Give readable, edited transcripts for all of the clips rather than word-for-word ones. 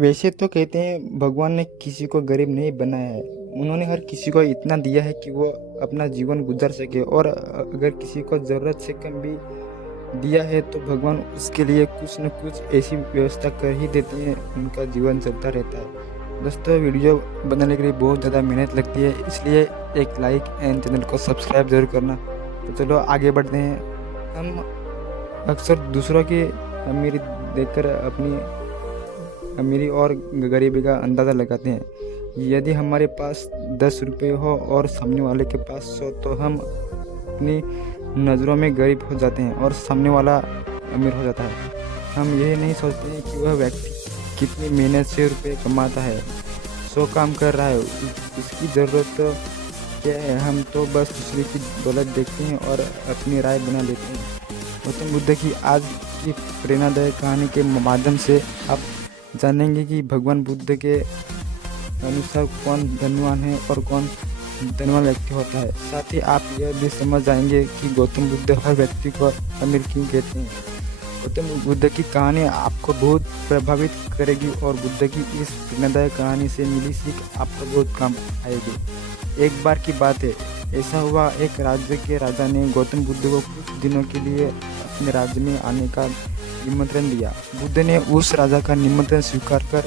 वैसे तो कहते हैं भगवान ने किसी को गरीब नहीं बनाया है। उन्होंने हर किसी को इतना दिया है कि वो अपना जीवन गुजार सके, और अगर किसी को ज़रूरत से कम भी दिया है तो भगवान उसके लिए कुछ न कुछ ऐसी व्यवस्था कर ही देते हैं, उनका जीवन चलता रहता है। दोस्तों, वीडियो बनाने के लिए बहुत ज़्यादा मेहनत लगती है, इसलिए एक लाइक एंड चैनल को सब्सक्राइब जरूर करना। तो चलो आगे बढ़ते हैं। हम अक्सर दूसरों की अमीरी देखकर अपनी अमीरी और गरीबी का अंदाज़ा लगाते हैं। यदि हमारे पास 10 रुपये हो और सामने वाले के पास 100, तो हम अपनी नज़रों में गरीब हो जाते हैं और सामने वाला अमीर हो जाता है। हम यही नहीं सोचते हैं कि वह व्यक्ति कितनी मेहनत से रुपये कमाता है, 100 काम कर रहा है, उसकी ज़रूरत तो क्या है। हम तो बस दूसरे की दौलत देखते हैं और अपनी राय बना लेते हैं। गौतम बुद्ध की आज की प्रेरणादायक कहानी के माध्यम से आप जानेंगे कि भगवान बुद्ध के अनुसार कौन धनवान है और कौन धनवान व्यक्ति होता है। साथ ही आप यह भी समझ जाएंगे कि गौतम बुद्ध हर व्यक्ति को अमीर क्यों कहते हैं। गौतम बुद्ध की कहानी आपको बहुत प्रभावित करेगी और बुद्ध की इस प्रेरणादायक कहानी से मिली सीख आपको बहुत काम आएगी। एक बार की बात है, ऐसा हुआ, एक राज्य के राजा ने गौतम बुद्ध को कुछ दिनों के लिए अपने राज्य में आने का निमंत्रण दिया। बुद्ध ने उस राजा का निमंत्रण स्वीकार कर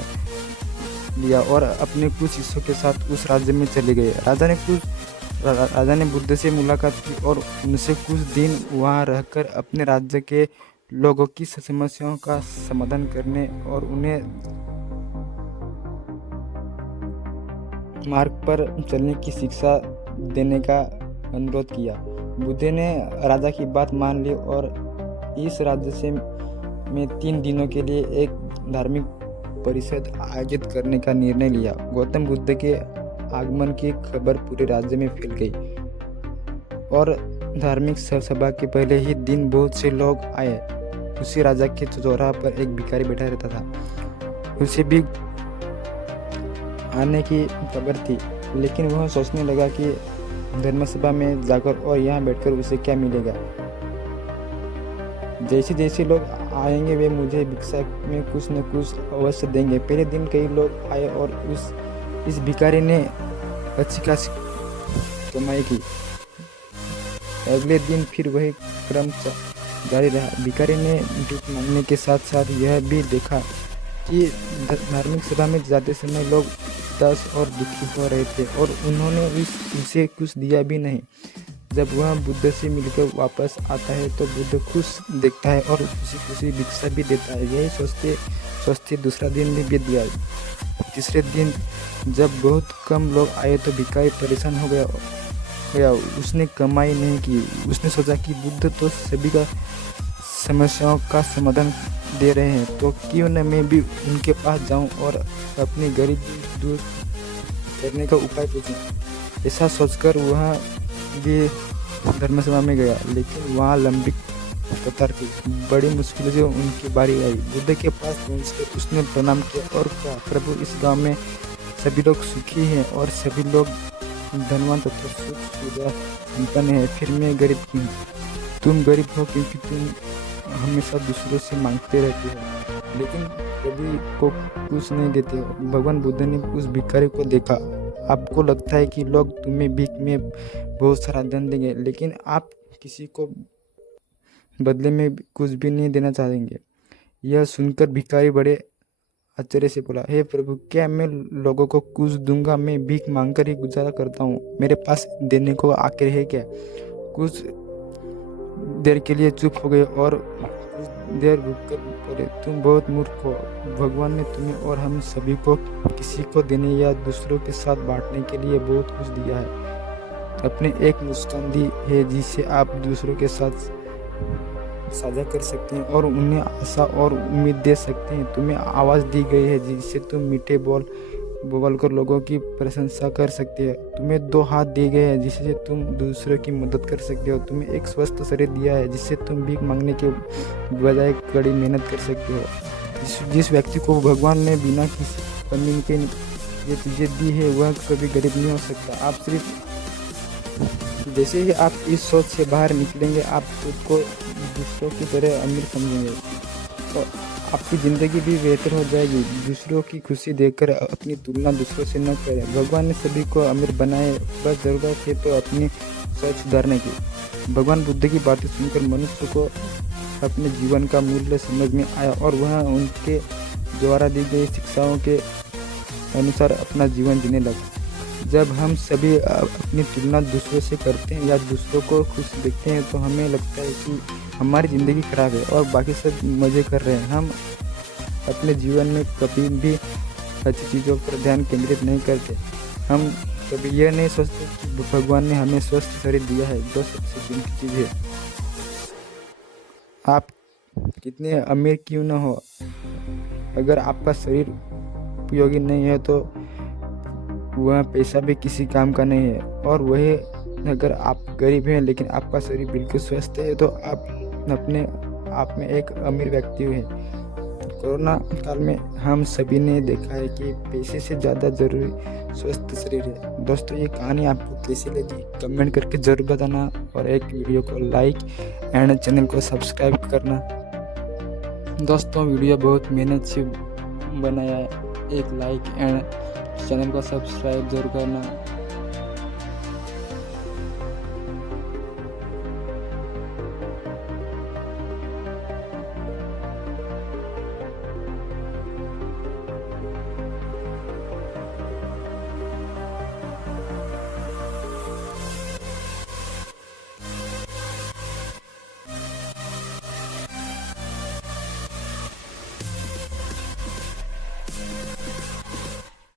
लिया और अपने कुछ शिष्यों के साथ उस राज्य में चले गए। राजा ने बुद्ध से मुलाकात की और उनसे कुछ दिन वहां रहकर अपने राज्य के लोगों की समस्याओं का समाधान करने और उन्हें मार्ग पर चलने की शिक्षा देने का अनुरोध किया। बुद्ध ने राजा की बात मान ली और इस राज्य से में 3 दिनों के लिए एक धार्मिक परिषद आयोजित करने का निर्णय लिया। गौतम बुद्ध के आगमन की खबर पूरे राज्य में फैल गई और धार्मिक सभा के पहले ही दिन बहुत से लोग आए। उसी राजा के चौराहा पर एक भिखारी बैठा रहता था। उसे भी आने की खबर थी, लेकिन वह सोचने लगा कि धर्मसभा में जाकर और यहाँ बैठकर उसे क्या मिलेगा। जैसे जैसे लोग आएंगे वे मुझे भिक्षा में कुछ न कुछ अवश्य देंगे। पहले दिन कई लोग आए और इस भिखारी ने अच्छी खासी कमाई की। अगले दिन फिर वही क्रम जारी रहा। भिखारी ने भीख मांगने के साथ साथ यह भी देखा कि धार्मिक सभा में जाते समय लोग उदास और दुखी हो रहे थे और उन्होंने उसे कुछ दिया भी नहीं। जब वह बुद्ध से मिलकर वापस आता है तो बुद्ध खुश देखता है और खुशी खुशी भिक्षा भी देता है। यही सोचते सोचते दूसरा दिन भी बीत गया। तीसरे दिन जब बहुत कम लोग आए तो भिखारी परेशान हो गया। उसने कमाई नहीं की। उसने सोचा कि बुद्ध तो सभी का समस्याओं का समाधान दे रहे हैं, तो क्यों न मैं भी उनके पास जाऊं और अपनी गरीबी दूर करने का उपाय पूछूं। ऐसा सोचकर वह भी धर्मसभा में गया, लेकिन वहाँ लंबी कतार थी। बड़ी मुश्किल से उनकी बारी आई। बुद्ध के पास पहुंचकर उसने प्रणाम किया और कहा, प्रभु, इस गांव में सभी लोग सुखी हैं और सभी लोग धनवान तथा सुख सुविधा संपन्न है, फिर मैं गरीब क्यों? तुम गरीब हो क्योंकि तुम हमेशा दूसरों से मांगते रहते हो, लेकिन कभी को कुछ नहीं देते हो। भगवान बुद्ध ने उस भिखारी को देखा। आपको लगता है कि लोग तुम्हें भीख में बहुत सारा धन देंगे, लेकिन आप किसी को बदले में कुछ भी नहीं देना चाहेंगे। यह सुनकर भिखारी बड़े आश्चर्य से बोला, हे प्रभु, क्या मैं लोगों को कुछ दूंगा? मैं भीख मांगकर ही गुजारा करता हूँ। मेरे पास देने को आखिर है क्या? कुछ देर के लिए चुप हो गए और कुछ देर रुककर बोले, तुम बहुत मूर्ख हो। भगवान ने तुम्हें और हम सभी को किसी को देने या दूसरों के साथ बांटने के लिए बहुत कुछ दिया है। अपने एक मुस्कान दी है जिसे आप दूसरों के साथ साझा कर सकते हैं और उन्हें आशा और उम्मीद दे सकते हैं। तुम्हें आवाज़ दी गई है जिससे तुम मीठे बोल कर लोगों की प्रशंसा कर सकते हो। तुम्हें 2 हाथ दिए गए हैं जिससे तुम दूसरों की मदद कर सकते हो। तुम्हें एक स्वस्थ शरीर दिया है जिससे तुम भीख मांगने के बजाय कड़ी मेहनत कर सकते हो। जिस व्यक्ति को भगवान ने बिना किसी कमी के ये चीज़ें दी है वह कभी गरीब नहीं हो सकता। आप सिर्फ जैसे ही आप इस सोच से बाहर निकलेंगे, आप खुद को दूसरों की तरह अमीर समझेंगे। तो आपकी ज़िंदगी भी बेहतर हो जाएगी। दूसरों की खुशी देखकर अपनी तुलना दूसरों से न करें। भगवान ने सभी को अमीर बनाए, बस ज़रूरत है तो अपनी सोच सुधारने की। भगवान बुद्ध की बातें सुनकर मनुष्य को अपने जीवन का मूल्य समझ में आया और वह उनके द्वारा दी गई शिक्षाओं के अनुसार अपना जीवन जीने लगा। जब हम सभी अपनी तुलना दूसरों से करते हैं या दूसरों को खुश देखते हैं तो हमें लगता है कि हमारी ज़िंदगी खराब है और बाकी सब मज़े कर रहे हैं। हम अपने जीवन में कभी भी अच्छी चीज़ों पर ध्यान केंद्रित नहीं करते। हम कभी यह नहीं सोचते कि भगवान ने हमें स्वस्थ शरीर दिया है, जो सबसे कीमती चीज़ है। आप कितने अमीर क्यों न हो, अगर आपका शरीर उपयोगी नहीं है तो वह पैसा भी किसी काम का नहीं है। और वही अगर आप गरीब हैं लेकिन आपका शरीर बिल्कुल स्वस्थ है तो आप अपने आप में एक अमीर व्यक्ति हैं। कोरोना काल में हम सभी ने देखा है कि पैसे से ज़्यादा ज़रूरी स्वस्थ शरीर है। दोस्तों, ये कहानी आपको कैसी लगी कमेंट करके ज़रूर बताना और एक वीडियो को लाइक एंड चैनल को सब्सक्राइब करना। दोस्तों, वीडियो बहुत मेहनत से बनाया है, एक लाइक एंड चैनल को सब्सक्राइब जरूर करना।